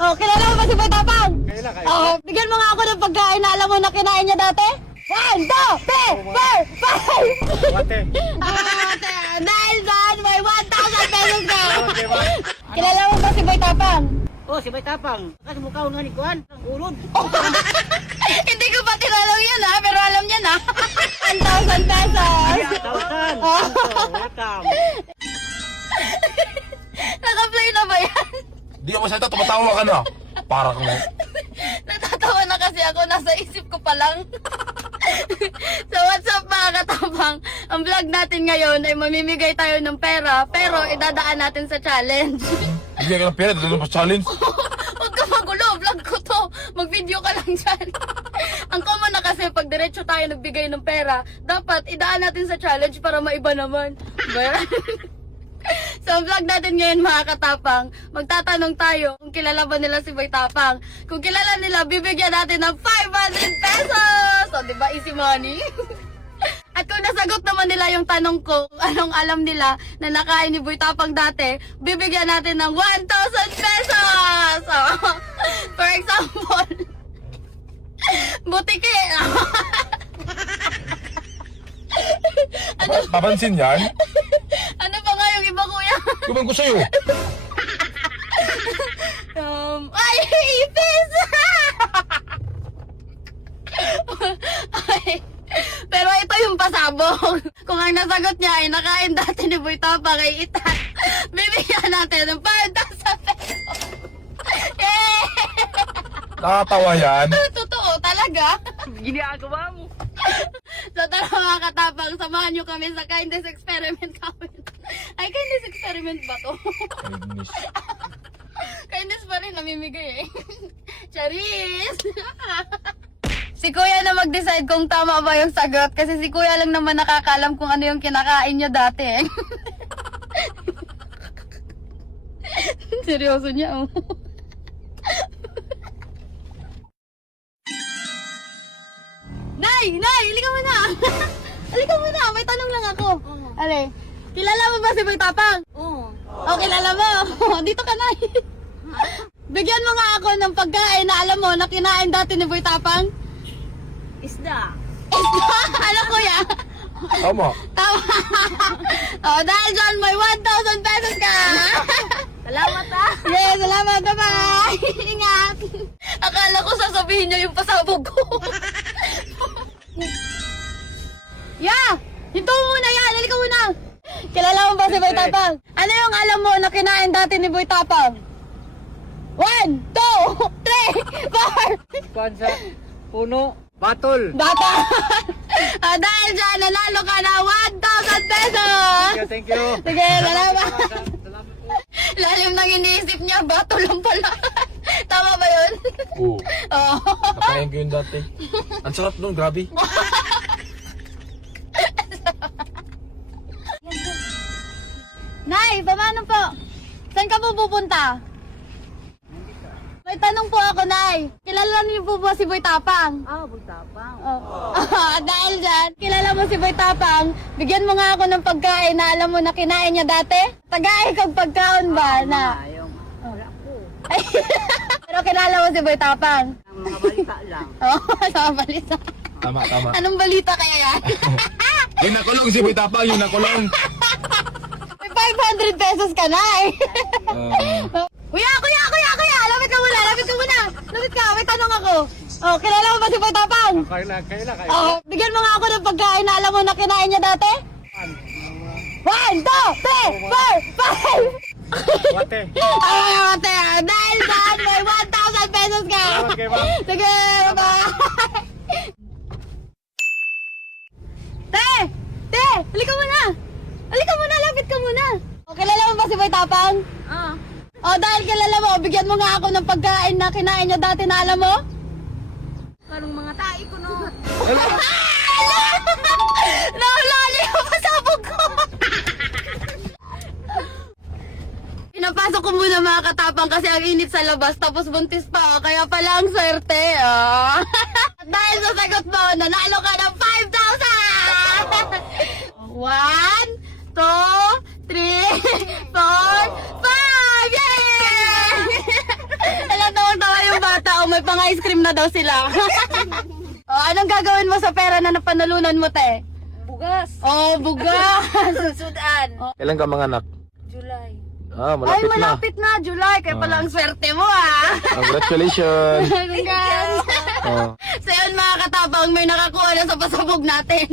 Oh, kilala mo ba si Boy Tapang? Kailan kayo? Oh, bigyan mo nga ako ng pagkain na alam mo na kinain niya dati. 1, 2, 3, 4, 5! Ate. Dahil saan may 1,000 pesos ka! Okay ba? Kilala mo ba si Boy Tapang? Oh, si Bay Tapang. Kasi mukha nga ni Kuan. Ang ulod. Hindi ko pa tinanong yan ha, pero alam niya na. 1,000 pesos! Tawag Oh. Welcome. Naka-play na ba yan? Di ako salita, tumatawa ka na. Para kang Natatawa na kasi ako, nasa isip ko pa lang. So what's up mga katapang? Ang vlog natin ngayon ay mamimigay tayo ng pera, pero idadaan natin sa challenge. Hindi ka ng pera, dito pa challenge. Huwag ka magulo, vlog ko to. Mag-video ka lang dyan. Ang common na kasi pag diretso tayo nagbigay ng pera, dapat idaan natin sa challenge para maiba naman. Ba? So ang vlog natin ngayon mga katapang, magtatanong tayo kung kilala ba nila si Boy Tapang. Kung kilala nila, bibigyan natin ng 500 pesos! So diba, easy money? At kung nasagot naman nila yung tanong ko, kung anong alam nila na nakain ni Boy Tapang dati, bibigyan natin ng 1,000 pesos! So, for example, butike. Papansin yan? Ano pa nga yung iba kuya? Kuman ko sa'yo. Ay, ipis! Ay, pero ito yung pasabog. Kung ang nasagot niya ay nakain dati ni Boy Tapang ay itat, bibigyan natin ng 5,000 pesos. Yay! Nakatawa yan. Totoo talaga. Ginagawa mo. So tara mga katapang, samahan nyo kami sa kindness experiment namin. Ay, kindness experiment ba to? English. Kindness pa rin, namimigay eh. Charis! Si Kuya na mag-decide kung tama ba yung sagot kasi si Kuya lang naman nakakalam kung ano yung kinakain niya dati eh. Seryoso niya oh. Nay! Nay! Halika mo na! Halika mo na! May tanong lang ako. Ale, kilala mo ba si Boy Tapang? Oo. Oh, kilala mo. Dito ka, Nay. Bigyan mo nga ako ng pagkain na alam mo na kinain dati ni Boy Tapang. Isda. Ano kuya? Tama. Tama. Oh, dahil dyan may 1,000 pesos ka. Salamat ah. Yes, salamat. Bye-bye. Ingat. Akala ko sasabihin niya yung pasabog ko. Yeah! Hinto mo muna yan. Halika muna. Kilala mo ba si Boy Tapang? Ano yung alam mo na kinain dati ni Boy Tapang? 1, 2, 3, 4. Kuan sa puno. Batol. Bata! Dahil dyan, nanalo ka na 1,000 pesos! Thank you. Sige, salamat. Salamat po. Lalim nang iniisip niya, bato lang pala. Tama ba yun? Oo. Oo. Nakain ko yun dati. Ang sarap nun, grabe. Nay, paano po? Saan ka po pupunta? May tanong po ako, Nay. Kilala niyo po ba si Boy Tapang? Ah, Bay Tapang. Oh. Dahil dyan, kilala mo si Boy Tapang, bigyan mo nga ako ng pagkain na alam mo na kinain niya dati. Tagay kang pagkaon ba na? Yung wala po. Pero kilala mo si Boy Tapang? Ang mga balita lang. Oo, sa balita. Tama, tama. Anong balita kaya yan? Yung nakulong si Boy Tapang, yung nakulong. May 500 pesos ka na eh. Kuya! Lapit ka muna! Lapit ka! May tanong ako. Oh, kilala mo ba si Boy Tapang? Kailan kayo? Oh, bigyan mo nga ako ng pagkain na alam mo na kinain niya dati. 1, 2, 3, 4, 5! Ate. Ay, ate! Dahil saan may 1,000 pesos ka! Salamat kayo, ma'am. Sige! Bye! Te! Halika muna! Lapit ka muna! Oh, kilala mo ba si Boy Tapang? Ah. Oh, dahil kilala mo, bigyan mo nga ako ng pagkain na kinain niya dati na alam mo? Parang mga tae ko no. Nahulali yung pasabog ko! Pinapasok ko muna mga katapang kasi ang init sa labas tapos buntis pa, kaya pala ang swerte. Oh. Dahil sa sagot mo, nanalo ka ng 5,000! 1, 2, 3, 4, 5! Yay! Alam may pang ice cream na daw sila. Oh, anong gagawin mo sa pera na napanalunan mo, te? Bugas. Oh, bugas. Sudan. Kailan ka mga anak? July. Ah, Ay, malapit na. malapit na. July. Kaya pala ang swerte mo, ah. Congratulations. Congrats. Oh. So yun mga katabang, may nakakuha na sa pasabog natin.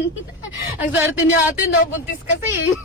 Ang swerte niya atin, no? Buntis kasi.